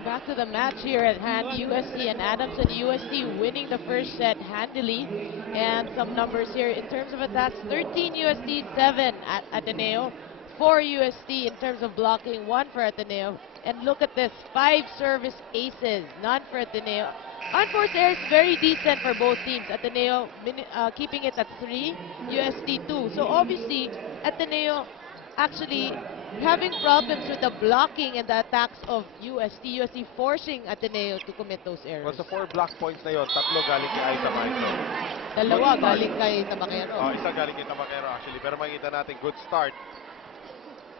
So back to the match here at hand, USC and Adamson. USC winning the first set handily. And some numbers here in terms of attacks, 13 USC, 7 at Ateneo. 4 USC in terms of blocking, 1 for Ateneo. And look at this, 5 service aces, none for Ateneo. Unforced errors very decent for both teams. Ateneo keeping it at 3, USD 2. So obviously, Ateneo actually having problems with the blocking and the attacks of UST. UST forcing Ateneo to commit those errors. Well, sa 4 block points na yon, 3 galing kay Aiza Maestro. Dalawa galing kay Tabakero. Isa galing kay Tabakero actually. Pero makikita natin good start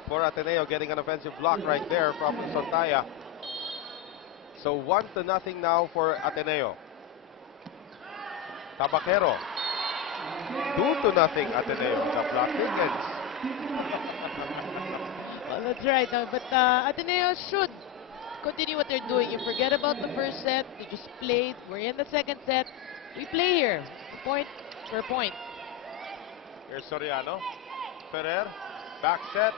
for Ateneo, getting an offensive block right there from Sontaya. So 1-0 now for Ateneo. Tabakero. 2-0 Ateneo. The block thickens. Well, that's right. But Ateneo should continue what they're doing. You forget about the first set. You just played. We're in the second set. We play here. Point per point. Here's Soriano. Ferrer. Back set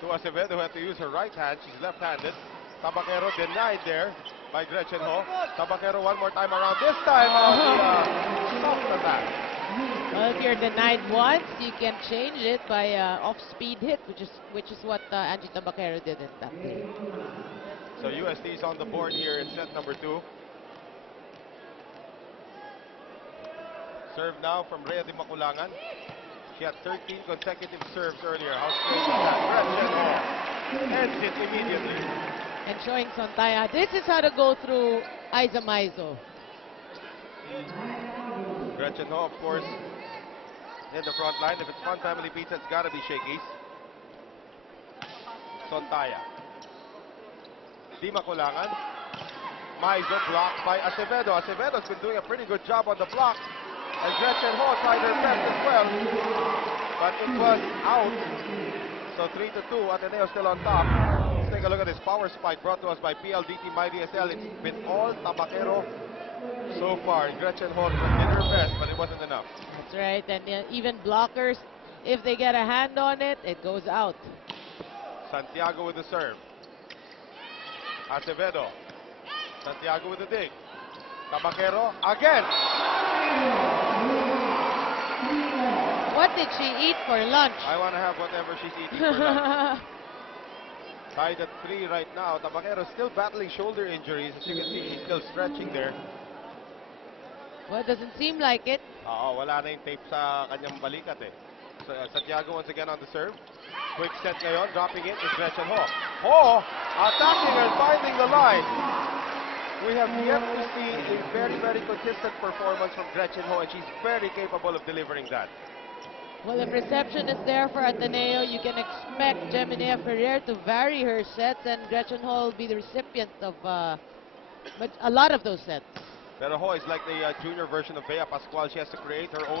to Acevedo, who had to use her right hand. She's left-handed. Tabakero denied there by Gretchen Ho. Tabakero one more time around. This time on the soft attack. Well, if you're denied once, you can change it by off-speed hit, which is what Angie Tabakero did in that play. So USD is on the board here in set number 2. Serve now from Rhea Di Maculangan. She had 13 consecutive serves earlier. How strange is that? Gretchen Ho ends it immediately. And showing Sontaya, this is how to go through Aiza Maizo. Gretchen Ho, of course, in the front line. If it's Fun Family Pizza, it's got to be Shakey's. Sontaya. Di Maculangan. Maizo blocked by Acevedo. Acevedo's been doing a pretty good job on the block. And Gretchen Ho tried her best as well. But it was out. So 3-2. Ateneo still on top. Let's take a look at this power spike brought to us by PLDT MyDSL. It's been all Tabakero so far. Gretchen Ho did her best, but it wasn't enough. That's right. And even blockers, if they get a hand on it, it goes out. Santiago with the serve. Acevedo. Santiago with the dig. Tabakero again. What did she eat for lunch? I want to have whatever she's eating for lunch. Tied at 3 right now. Tabakero still battling shoulder injuries. As you can see, she's still stretching there. Well, it doesn't seem like it. Oo, wala na yung tape sa kanyang balikat eh. So, Santiago once again on the serve. Quick set ngayon, dropping it is Gretchen Ho. Ho attacking and finding the line. We have yet to see a very, very consistent performance from Gretchen Ho, and she's very capable of delivering that. Well, if reception is there for Ateneo, you can expect Geminea Ferrer to vary her sets, and Gretchen Ho will be the recipient of a lot of those sets. Pero Ho is like the junior version of Bea Pascual. She has to create her own